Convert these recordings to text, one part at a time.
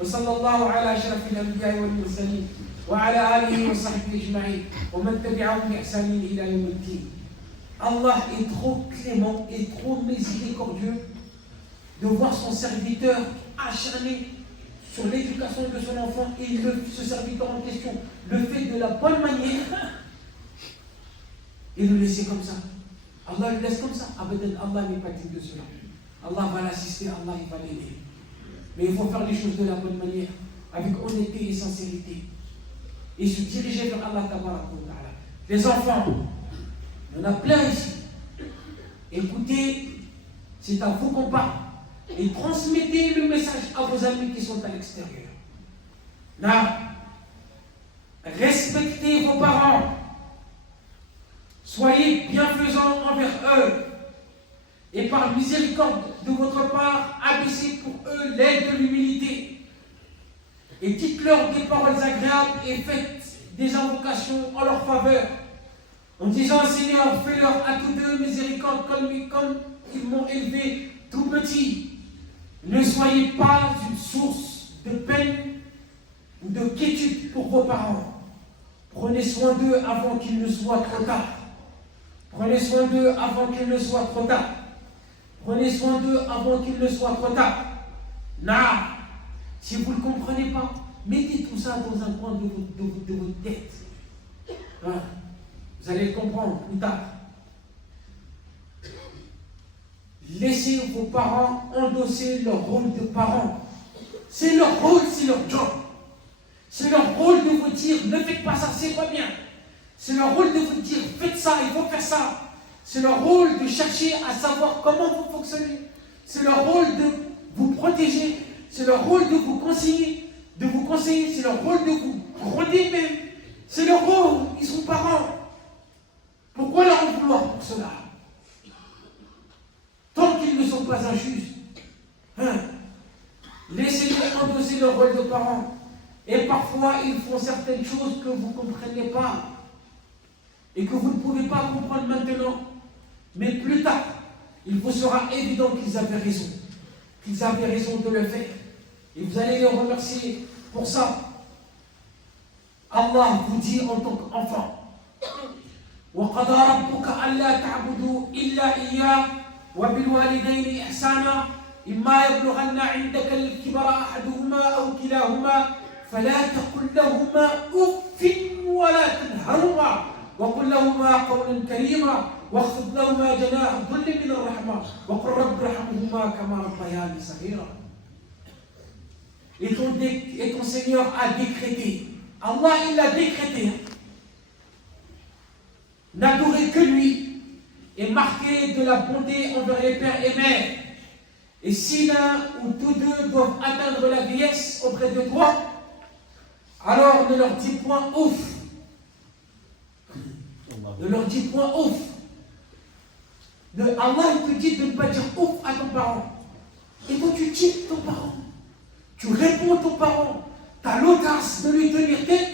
وصلى الله على أشرف الأنبياء والمرسلين وعلى آله وصحبه أجمعين ومن تبعهم بإحسان إلى يوم الدين. Allah est trop clément et trop miséricordieux de voir son serviteur acharné sur l'éducation de son enfant et ce serviteur en question le fait de la bonne manière et le laisser comme ça. Allah le laisse comme ça. Allah n'est pas digne de cela. Allah va l'assister, Allah il va l'aider. Mais il faut faire les choses de la bonne manière, avec honnêteté et sincérité. Et se diriger vers Allah Ta'ala. Les enfants, il y en a plein ici. Écoutez, c'est à vous qu'on parle. Et transmettez le message à vos amis qui sont à l'extérieur. Là, respectez vos parents. Soyez bienfaisants envers eux. Et par miséricorde de votre part, abaissez pour eux l'aide de l'humilité. Et dites-leur des paroles agréables et faites des invocations en leur faveur. En disant, Seigneur, fais-leur à tous deux miséricorde comme ils m'ont élevé tout petit. Ne soyez pas une source de peine ou de quiétude pour vos parents. Prenez soin d'eux avant qu'il ne soit trop tard. Prenez soin d'eux avant qu'il ne soit trop tard. Prenez soin d'eux avant qu'il ne soit trop tard. Non, si vous ne le comprenez pas, mettez tout ça dans un coin de votre tête. Hein? Vous allez le comprendre plus tard. Laissez vos parents endosser leur rôle de parents. C'est leur rôle, c'est leur job. C'est leur rôle de vous dire, ne faites pas ça, c'est pas bien. C'est leur rôle de vous dire, faites ça, il faut faire ça. C'est leur rôle de chercher à savoir comment vous fonctionnez. C'est leur rôle de vous protéger. C'est leur rôle de vous conseiller. C'est leur rôle de vous gronder même. C'est leur rôle, ils sont parents. Pourquoi leur en vouloir pour cela? Tant qu'ils ne sont pas injustes. Hein? Laissez-les endosser leur rôle de parents. Et parfois, ils font certaines choses que vous ne comprenez pas. Et que vous ne pouvez pas comprendre maintenant. Mais plus tard, il vous sera évident qu'ils avaient raison. Qu'ils avaient raison de le faire. Et vous allez les remercier pour ça. Allah vous dit en tant qu'enfant, وَقَضَى رَبُّكَ أَلَّا تَعْبُدُوا إِلَّا إِيَّاهُ وَبِالْوَالِدَيْنِ إِحْسَانًا إِمَّا يَبْلُغَنَّ عِندَكَ الْكِبَرَ أَحَدُهُمَا أَوْ كِلَاهُمَا فَلَا تَقُل لَّهُمَا أُفٍّ وَلَا تَنْهَرْهُمَا وَقُل لَّهُمَا قَوْلًا كَرِيمًا واخفض لهما جناح الذل من الرحمة وقل رب ارحمهما كما ربياني صغيرا. Et ton Seigneur a décrété, Allah il a décrété, n'adorer que lui et marquer de la bonté envers les pères et mères. Et si l'un ou tous deux doivent atteindre la vieillesse auprès de toi, alors ne leur dis point ouf. Ne leur dis point ouf. Allah te dit de ne pas dire ouf à ton parent. Et toi tu quittes ton parent. Tu réponds à ton parent. Tu as l'audace de lui tenir tête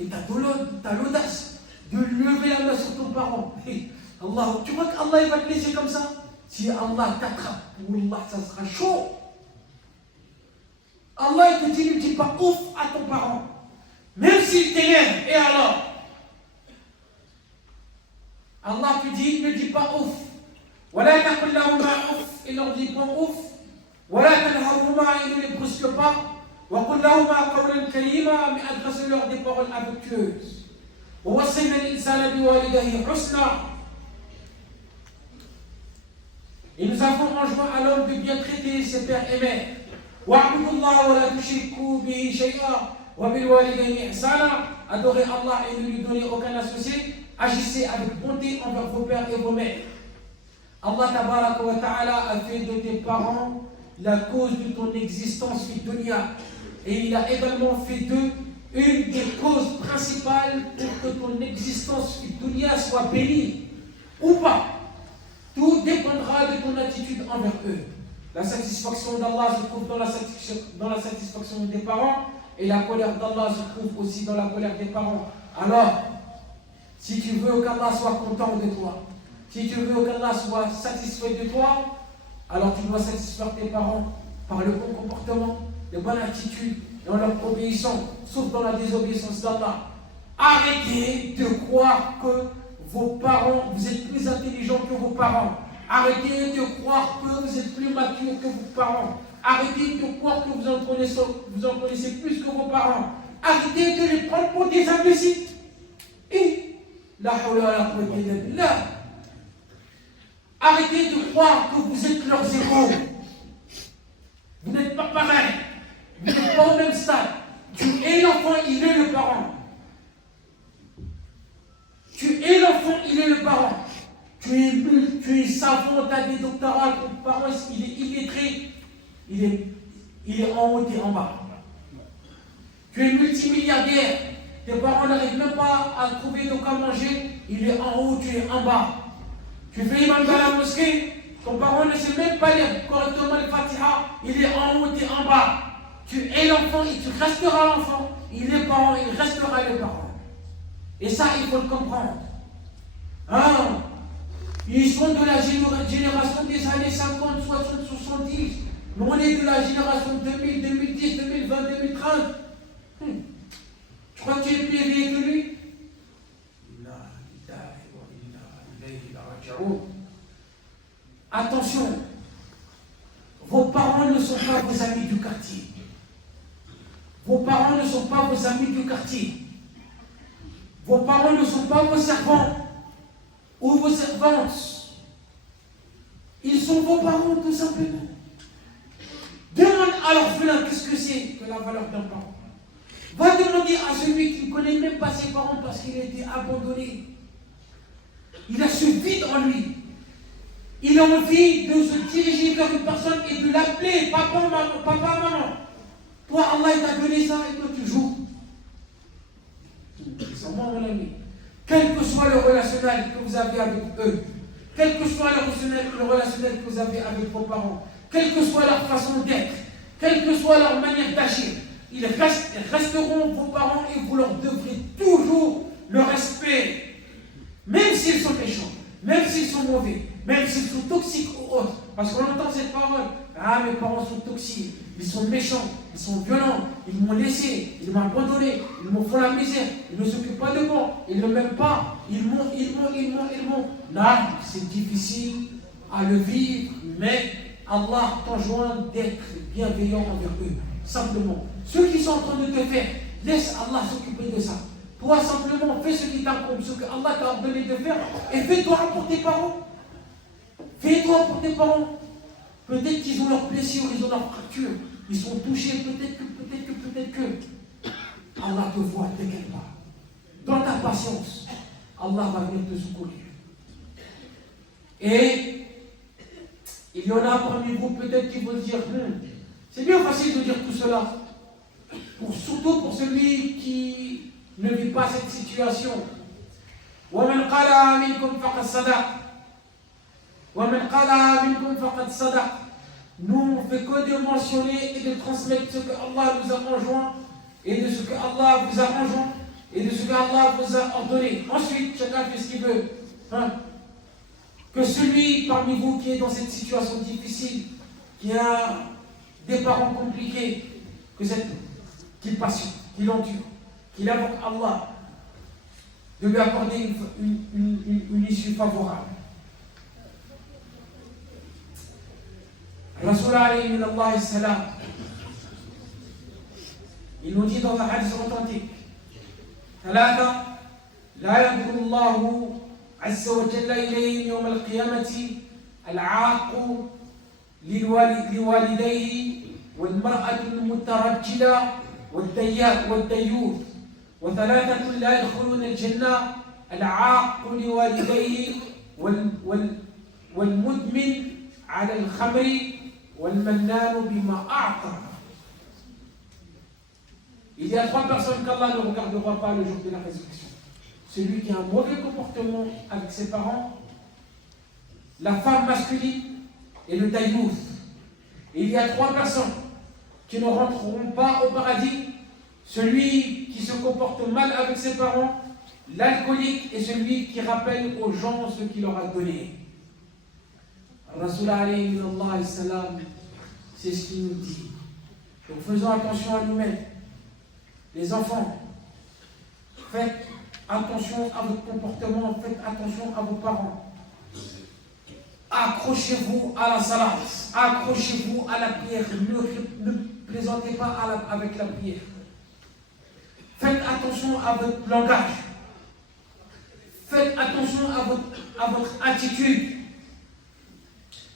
et tu as l'audace de lever la main sur ton parent. Et Allah, tu vois qu'Allah il va te laisser comme ça? Si Allah t'attrape, Wallah, ça sera chaud. Allah il te dit, ne dis pas ouf à ton parent. Même s'il t'énerve, et alors? Allah te dit, ne dis pas ouf. ولا تقل لهما ouf, et leur dit pas ouf. ولا تنهرهما, et ne les brusque pas. وقل لهما قولا كريما, mais adresse-leur des paroles affectueuses. ووصينا الإنسان بوالديه حسنا. Et nous avons enjoint à l'homme de bien traiter ses pères et mères. وَاعْبُدُوا اللَّهَ وَلَا تُشْرِكُوا بِهِ شَيْئًا وَبِالْوَالِدَيْنِ إِحْسَانًا. Adorez Allah et ne lui donnez aucun associé. Agissez avec bonté envers vos pères et vos mères. Allah tabaraka wa ta'ala a fait de tes parents la cause de ton existence fi dunya. Et il a également fait d'eux une des causes principales pour que ton existence fi dunya soit bénie. Ou pas. Tout dépendra de ton attitude envers eux. La satisfaction d'Allah se trouve dans la satisfaction des parents, et la colère d'Allah se trouve aussi dans la colère des parents. Alors, si tu veux qu'Allah soit content de toi, si tu veux qu'Allah soit satisfait de toi, alors tu dois satisfaire tes parents par le bon comportement, de bonnes attitudes et en leur obéissant, sauf dans la désobéissance d'Allah. Arrêtez de croire que vos parents, vous êtes plus intelligents que vos parents. Arrêtez de croire que vous êtes plus matures que vos parents. Arrêtez de croire que vous en connaissez plus que vos parents. Arrêtez de les prendre pour des imbéciles. Et la hawla wa la quwwata illa billah. Arrêtez de croire que vous êtes leurs égaux. Vous n'êtes pas pareil. Vous n'êtes pas au même stade. Tu es l'enfant, il est le parent. Tu es l'enfant, il est le parent. Tu es savant, tu as des doctorats, ton parent, il est illettré. Il est en haut, tu es en bas. Tu es multimilliardaire. Tes parents n'arrivent même pas à trouver de quoi manger. Il est en haut, tu es en bas. Tu fais imam dans la mosquée. Ton parent ne sait même pas lire correctement le Fatiha. Il est en haut, tu es en bas. Tu es l'enfant et tu resteras l'enfant. Il est parent, il restera le parent. Et ça, il faut le comprendre. Hein? Ils sont de la génération des années 50, 60, 70. Nous, on est de la génération 2000, 2010, 2020, 2030. Tu crois que tu es plus éveillé que lui? Attention, vos parents ne sont pas vos amis du quartier. Vos parents ne sont pas vos amis du quartier. Vos parents ne sont pas vos servants ou vos servantes. Ils sont vos parents tout simplement. Demande à l'orphelin qu'est-ce que c'est que la valeur d'un parent. Va demander à celui qui ne connaît même pas ses parents parce qu'il a été abandonné. Il a ce vide en lui. Il a envie de se diriger vers une personne et de l'appeler papa, maman. Toi, Allah t'a donné ça et toi tu joues. C'est moi mon ami. Quel que soit le relationnel que vous avez avec eux, quel que soit le relationnel que vous avez avec vos parents, quelle que soit leur façon d'être, quelle que soit leur manière d'agir, ils resteront vos parents et vous leur devrez toujours le respect. Même s'ils sont méchants, même s'ils sont mauvais, même s'ils sont toxiques ou autres. Parce qu'on entend cette parole. Ah, mes parents sont toxiques, ils sont méchants, ils sont violents, ils m'ont laissé, ils m'ont abandonné, ils m'ont fait la misère, ils ne s'occupent pas de moi, ils ne m'aiment pas, ils m'ont. Là, c'est difficile à le vivre, mais Allah t'enjoint d'être bienveillant envers eux. Simplement. Ceux qui sont en train de te faire, laisse Allah s'occuper de ça. Toi, simplement, fais ce qui t'incombe, ce que Allah t'a ordonné de faire, et fais-toi pour tes parents. Fais-toi pour tes parents. Peut-être qu'ils ont leurs blessures, ils ont leurs fractures, ils sont touchés, peut-être que. Allah te voit, t'inquiète pas. Dans ta patience, Allah va venir te secourir. Et il y en a parmi vous peut-être qui vont dire, c'est bien facile de dire tout cela, surtout pour celui qui ne vit pas cette situation. وَمَنْ قَالَهَا مِنْكُمْ فَقَدْ صَدَقَ وَمَنْ قَالَهَا مِنْكُمْ فَقَدْ صَدَقَ. Nous, on ne fait que de mentionner et de transmettre ce que Allah nous a enjoint et de ce que Allah vous a enjoint et de ce que Allah vous a ordonné. Ensuite, chacun fait ce qu'il veut. Que celui parmi vous qui est dans cette situation difficile, qui a des parents compliqués, qu'il patiente, qu'il endure, qu'il invoque Allah, de lui accorder une issue favorable. Rasul alayhi min Allah salam, il nous dit dans un hadith authentique, ثلاثة لا ينظر الله عز وجل إليهم يوم القيامة العاق لوالديه والمرأة المترجلة والديوث. وثلاثة لا يدخلون الجنة العاق لوالديه والمدمن على الخمر والمنان بما أعطى. Il y a trois personnes qu'Allah ne regardera pas le jour de la résurrection. Celui qui a un mauvais comportement avec ses parents, la femme masculine et le taïouf. Et il y a trois personnes qui ne rentreront pas au paradis. Celui qui se comporte mal avec ses parents, l'alcoolique et celui qui rappelle aux gens ce qu'il leur a donné. Rasul alayhi salam, c'est ce qu'il nous dit. Donc faisons attention à nous-mêmes. Les enfants, faites attention à votre comportement, faites attention à vos parents. Accrochez-vous à la salat, accrochez-vous à la prière, ne plaisantez pas avec la prière. Faites attention à votre langage, faites attention à votre attitude.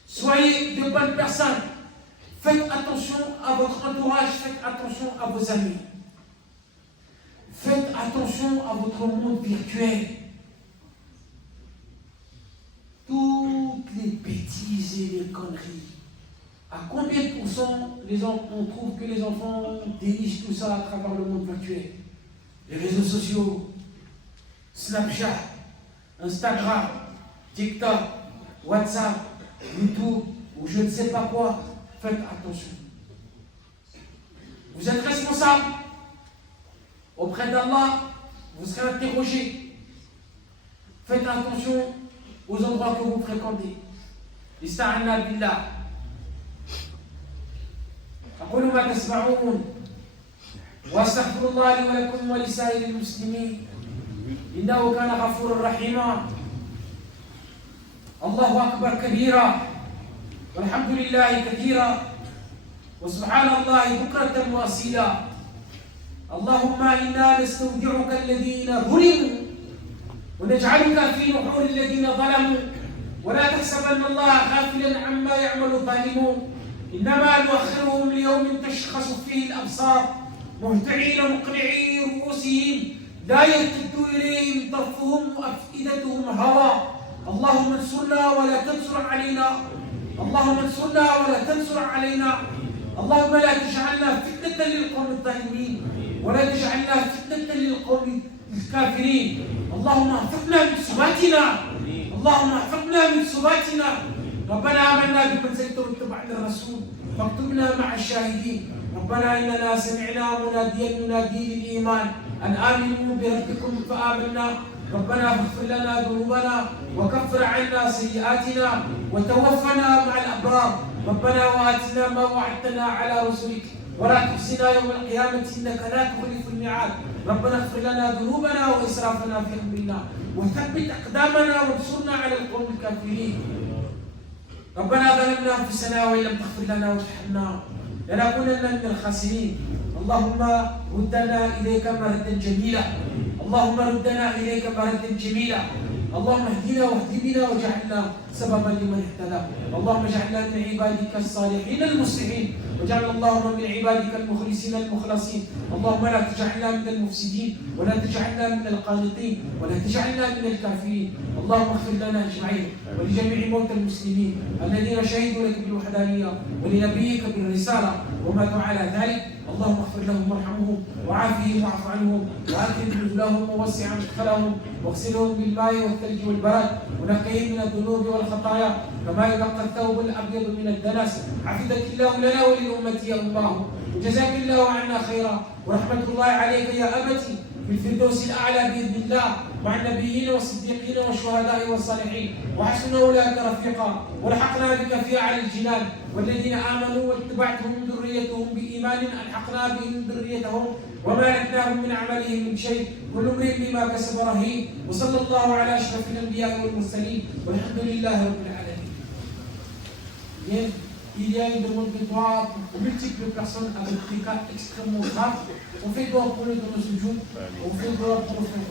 Soyez de bonnes personnes, faites attention à votre entourage, faites attention à vos amis. Faites attention à votre monde virtuel. Toutes les bêtises et les conneries. À combien de pourcents on trouve que les enfants dénichent tout ça à travers le monde virtuel? Les réseaux sociaux, Snapchat, Instagram, TikTok, WhatsApp, YouTube, ou je ne sais pas quoi. Faites attention. Vous êtes responsable. Auprès d'Allah, vous serez interrogé. Faites attention aux endroits que vous fréquentez. Ista'anna billah. أقول ما تسمعون وأستغفر الله لي ولكم ولسائر المسلمين إنه كان غفورا رحيما. الله أكبر كبيرا والحمد لله كثيرا وسبحان الله بكرة وأصيلا. اللهم إنا نستودعك الذين ظلموا ونجعلك في نحور الذين ظلموا ولا تحسبن الله غافلا عما يعمل الظالمون إنما نؤخرهم ليوم تشخص فيه الأبصار مهطعين مقنعي رؤوسهم لا يرتد إليهم طرفهم وأفئدتهم هواء. اللهم انصرنا ولا تنصر علينا، اللهم انصرنا ولا تنصر علينا. اللهم لا تجعلنا فتنة للقوم الظالمين ولا تجعلنا فتنة للقوم الكافرين. اللهم احفظنا من سباتنا، اللهم احفظنا من سباتنا. ربنا آمنا بك أنزلت واتبعنا الرسول فاكتبنا مع الشاهدين. ربنا إننا سمعنا مناديا ينادي للإيمان أن آمنوا بربكم فآمنا. ربنا اغفر لنا ذنوبنا وكفر عنا سيئاتنا وتوفنا مع الأبرار. ربنا وآتنا ما وعدتنا على رسلك ولا تخزنا يوم القيامة إنك لا تخلف الميعاد. ربنا اغفر لنا ذنوبنا وإسرافنا في أمرنا وثبت أقدامنا وانصرنا على القوم الكافرين. ربنا ظلمنا أنفسنا وإن لم تغفر لنا وترحمنا لنكونن من الخاسرين. اللهم ردنا إليك مردا جميلا، اللهم ردنا إليك مردا جميلا. اللهم اهدنا واهد بنا واجعلنا سببا لمن اهتدى. اللهم اجعلنا من عبادك الصالحين المصلحين واجعلنا اللهم من عبادك المخلصين المخلصين. اللهم لا تجعلنا من المفسدين ولا تجعلنا من القانطين ولا تجعلنا من الكافرين. اللهم اغفر لنا اجمعين ولجميع موتى المسلمين الذين شهدوا لك بالوحدانيه ولنبيك بالرساله وماتوا على ذلك. اللهم اغفر لهم وارحمهم وعافهم واعف عنهم واكرم نزلهم ووسع مدخلهم واغسلهم بالماء والثلج والبرد ونقهم من الذنوب والخطايا كما ينقى الثوب الابيض من الدنس. حفظك الله لنا وللامه يا الله وجزاك الله عنا خيرا ورحمه الله عليك يا ابتي في الفردوس الاعلى باذن الله مع النبيين والصديقين والشهداء والصالحين وحسن اولئك رفيقا والحقنا بك في اعلى الجنان. والذين امنوا واتبعتهم ذريتهم بايمان الحقنا بهم ذريتهم وما لكناهم من عملهم من شيء كل امرئ بما كسب رهين. وصلى الله على اشرف الانبياء والمرسلين والحمد لله رب العالمين. Il y a une demande de droit pour multiples personnes avec des cas extrêmement graves. On fait droit pour le dans le sujoud, on fait droit pour le frère.